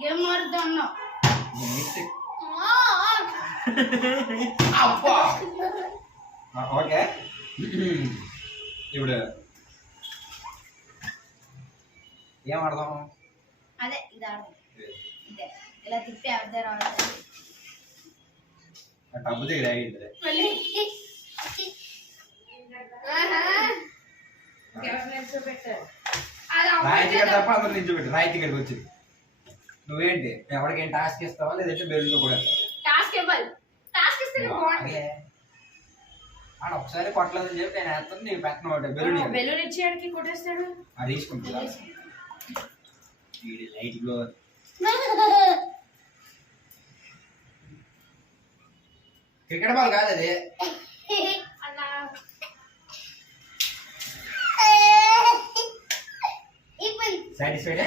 Game ఆడుతున్నా okay ఇప్పుడు ఏం ఆడదాం? అదే ఇది ఆడదాం. ఇదే ఇలా తిప్పి ఆడదాం రావాలి. డబ్బు దగ్గర ఆగింది. రాయితీ గడ తప్ప అందరూ నిల్చోబెట్టు. రాయితీ గడికి వచ్చింది. నువ్వేంటి ఎవరికేం టాస్క్ ఇస్తావా లేదంటే బెలూన్తో కూడా టాస్క్ ఇవ్వాలి. టాస్క్ ఇస్తే ఆడ ఒకసారి కొట్టలేదని చెప్పి నేను వేస్తాను. నీకు పెట్టిన బెలూన్ బెలూన్ ఇచ్చేయడానికి కొట్టేస్తాడు. అది తీసుకుంటా లైట్ బ్లో క్రికెట్ బాల్ కాదు అది. సాటిస్ఫైడ్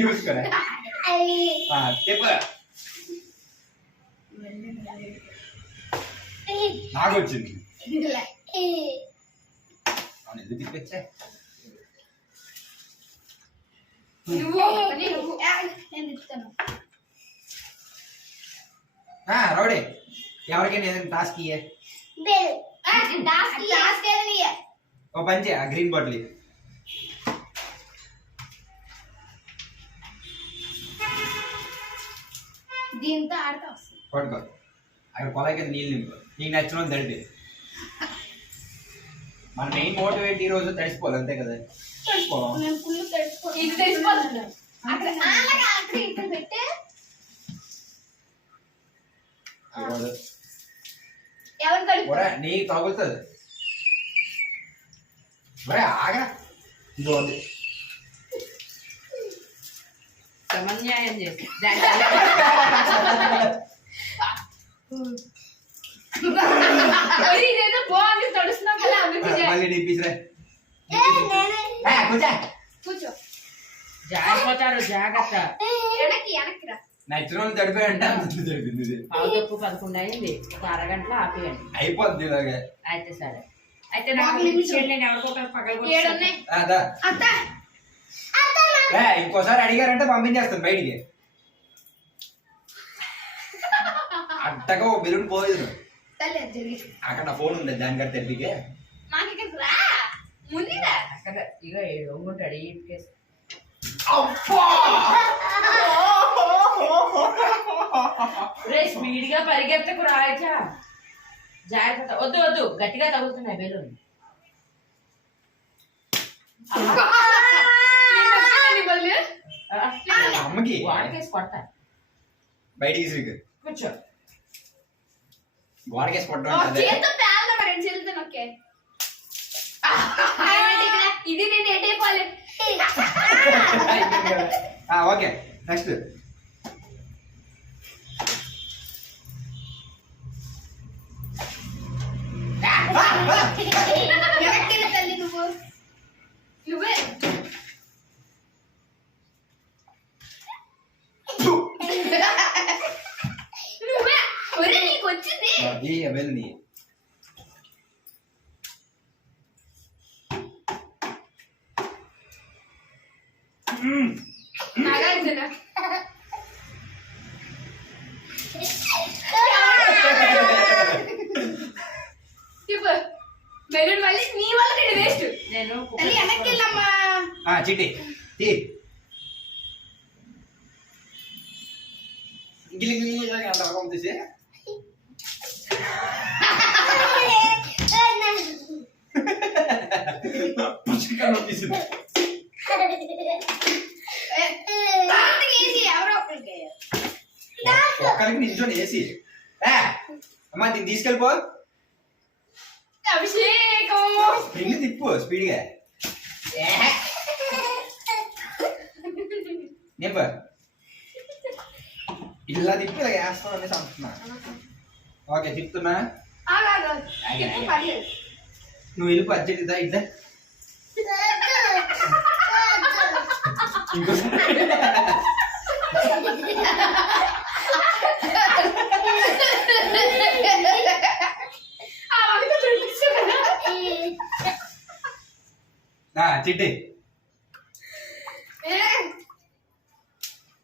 చూసుకోరా చెప్పు. నాకు వచ్చింది. అవును ఎందుకు తిప్పచ్చా రౌడీ ఎవరికైనా ఏదైనా టాస్క్ ఇయ్యే. ఓ పంచే ఆ గ్రీన్ బాటిల్ దీంతో ఆడతా వస్తుంది. పట్టుకో అక్కడ పొలం కింద నీళ్ళు నింపు. నీకు నచ్చిన తడిపి. మన మెయిన్ మోటివ్ ఏంటి ఈ రోజు? తడిసిపోవాలి అంతే కదా. నీకు తగులుతుంది. ఆగా ఇది సమన్యాయం చేసి జారిపోతారు. జాగ్రత్త. నచ్చిన తడిపోయంటే తడిపింది. పావుతప్పు 11 అయింది. ఒక అరగంటలో ఆపేయండి. అయిపోద్ది ఇలాగే. అయితే సరే. అయితే నాకు నేను ఎవరికొకరు పగలగొట్టి ఇంకోసారి అడిగారంటే పంపించేస్తాను బయటికి. అట్టగా ఓ బెలూన్ పోయేది. అక్కడ నా ఫోన్ ఉంది దాని గారి తెప్పికే అక్కడ ఇక ఒంగుంటాడు. ఈట్కేసి స్పీడ్ గా పరిగెత్తకు రాయచా. జాగ్రత్త. వద్దు వద్దు గట్టిగా తగులుతున్నాయి బెలూన్. అమ్మకి వాడికేసి కొడతా. బయటికి తీసుకు కూర్చో. గోడకేసి కొట్టడం ఇది నేను ఏటైపోలే. Okay next. తల్లి నువ్వు నువ్వే నువ్వే నీకు వచ్చింది. వెళ్ళి నాగార్జున బెలూన్ మళ్ళీ నీ వల్ల నేను వేస్ట్. నేను వెనక్కి వెళ్ళమ్మా. చిట్టి తీ అంత పంపిస్తే ఒక్కరికి నిల్చొని వేసి అమ్మా దీన్ని తీసుకెళ్ళిపో. అభిషేకం స్ప్రింగ్ తిప్పు స్పీడ్గా. నిప్ప ఇలా తిప్పి ఇలా వేస్తాం అనేసి అంటున్నా. ఓకే తిప్పుతున్నా. నువ్వు వెళ్ళి అర్జెంట్ ఇద్దా ఇద్దా ఇంకోసారి చిట్టి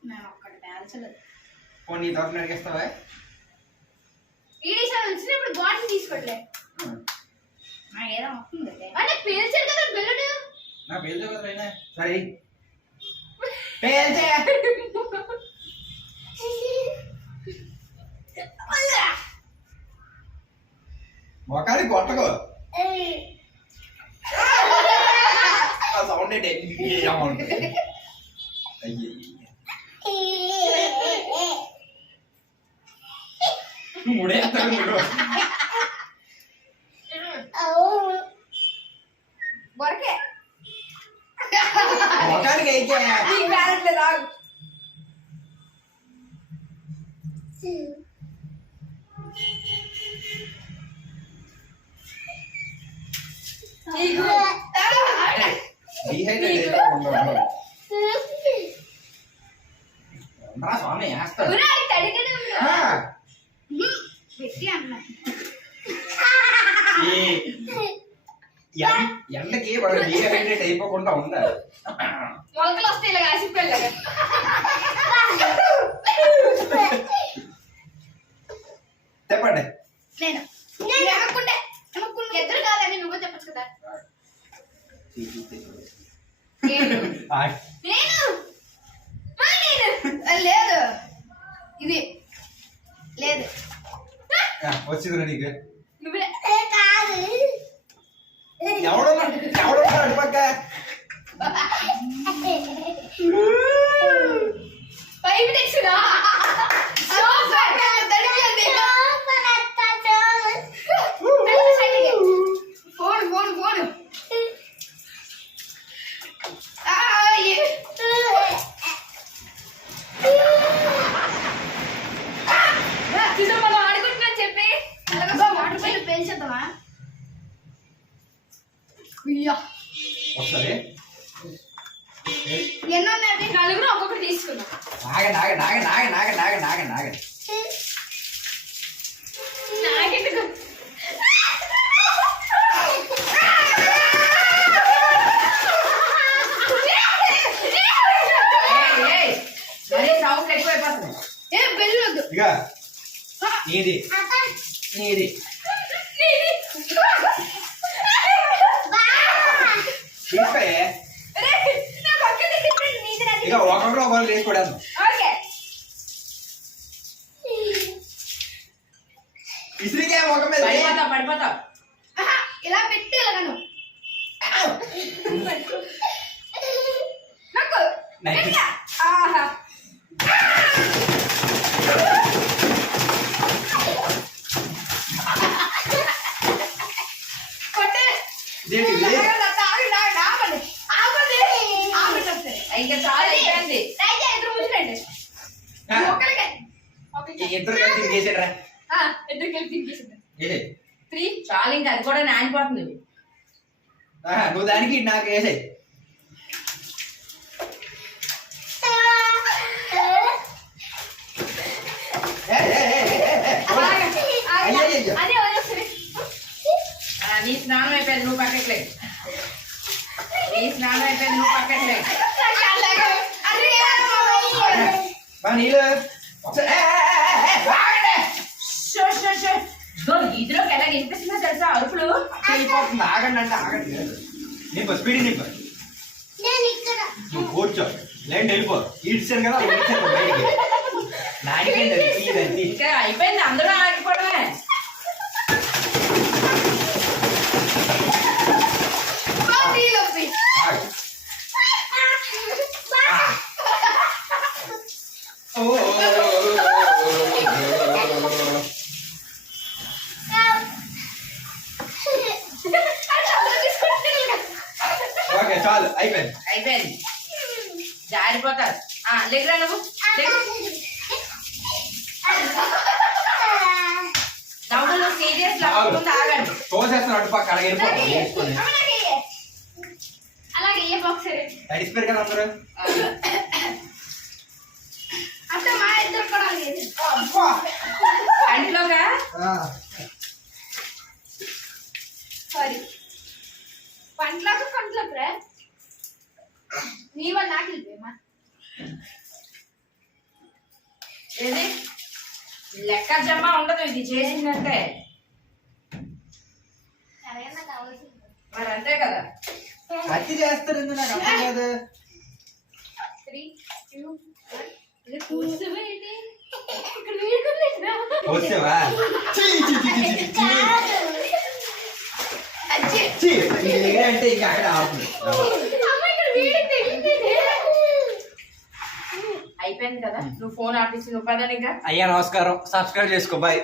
నేను ఒక్కటి పేల్చలేదు. నీ తరఫున అడిగేస్తావా? ఈడిషన్ వచ్చినప్పుడు బాటిల్ తీసుకోవట్లే. నాకు ఏదో వస్తుంది అంటే పేల్చారు కదా బెల్లుడు. నా పేల్చే కదా అయినా సరే పేల్చే మొక్కది కొట్టకు సౌండ్ ఏంటి అయ్యి ముడేస్తాడు బొరకే మొక్కడికి అయితే నీకు పేరట్లేదు ఆగు. స్వామి వేస్తాడు ఊరా, ఇది తడిగానే ఉంది కదా. పెట్టి అన్నా ఎండకి వాడు డీహైడ్రేట్ అయిపోకుండా ఉండాలి. మొలకలు వస్తాయి ఇలా కాసిపోయి చెప్పండి నేను ఎనక్కుండే ఎదురు కాదని నువ్వు చెప్పచ్చు కదా. నేను నేను మళ్ళీ నేను లేదు ఇది లేదు వచ్చింది నీకు నువ్వే కాదు ఎవడో అడిపక్క పైపు తెచ్చురా ఫోన్ ఫోన్ ఫోన్ మనం ఆడుకుంటున్నా చెప్పి వాటర్ పైన పెంచేద్దామా వస్తుంది ఎన్నో ఉన్నాయి నలుగురు ఒక్కొక్కటి తీసుకున్నాం. నాగండి నాకెందుకు సౌండ్ ఎక్కువైపోతుంది. ఏ బెల్లొద్దు ఇక నీది నీది తీసుకోయే ఇక ఒకరిలో ఒకరు వేసుకోవడం ఇసురికే ఒక మీద పడిపోతావు. ఇలా పెట్టి ఇలాగను నాకు ఆహా ఇంకా చాలా అయిపోయింది. ఇద్దరు కలిసి చేసాడరా ఇద్దరు కలిపి తిరిగేసింది. చాలా ఇంకా అది కూడా నానిపోతుంది. నువ్వు దానికి నాకు వేసాయి అదే వదిలేస్తుంది. నీ స్నానం అయిపోయింది, నువ్వు పక్కట్లేదు. నీ స్నానం అయిపోయింది, నువ్వు పక్కట్లేదు. నీళ్ళు ఇదిలోకి ఎలా వినిపిస్తుందో తెలుసా అరుపులు. వెళ్ళిపోతుంది. ఆగండి అంటే ఆగండి నింప స్పీడ్ నింప నువ్వు కూర్చో లేండి వెళ్ళిపో ఈడ్చాను కదా బయటికి నాయకండి ఇంకా అయిపోయింది, అందరూ ఆగిపోవడమే. ఓకే చాలు అయిపోయింది అయిపోయింది, జారిపోతారు. లేకరా నువ్వు నవ్వులు సీరియస్ ముందు ఆగండి. తోసేస్తున్నట్టు పక్క అలా వెళ్ళిపోతుంది అలాగే ఏ బాక్స్ తడిసిపోయారు కదా అందరూ అంటే మా ఇద్దరు కూడా కంట్లోగా సారీ పంటలకు నీ వల్ల నాకు వెళ్ళిపోయమ్మా. ఏది లెక్క జమ్మ ఉండదు ఇది చేసిందంటే. అదే నాకు కావాల్సింది. మరి అంతే కదా. అతి చేస్తారు ఎందుకు నాకు అర్థం కాదు. 3, 2, 1. ఇది కూర్చోవే ఏంటి? ఇక్కడ వీడుకుందా? వచ్చావా అచ్చే. అంటే ఇంకా అక్కడ ఆడుతుంది. అమ్మ ఇక్కడ వీడికి తెలియదే. అయిపోయింది కదా. నువ్వు ఫోన్ ఆపేసి నువ్వు పదని ఇంకా. అయ్యా నమస్కారం, సబ్స్క్రైబ్ చేసుకో, బాయ్.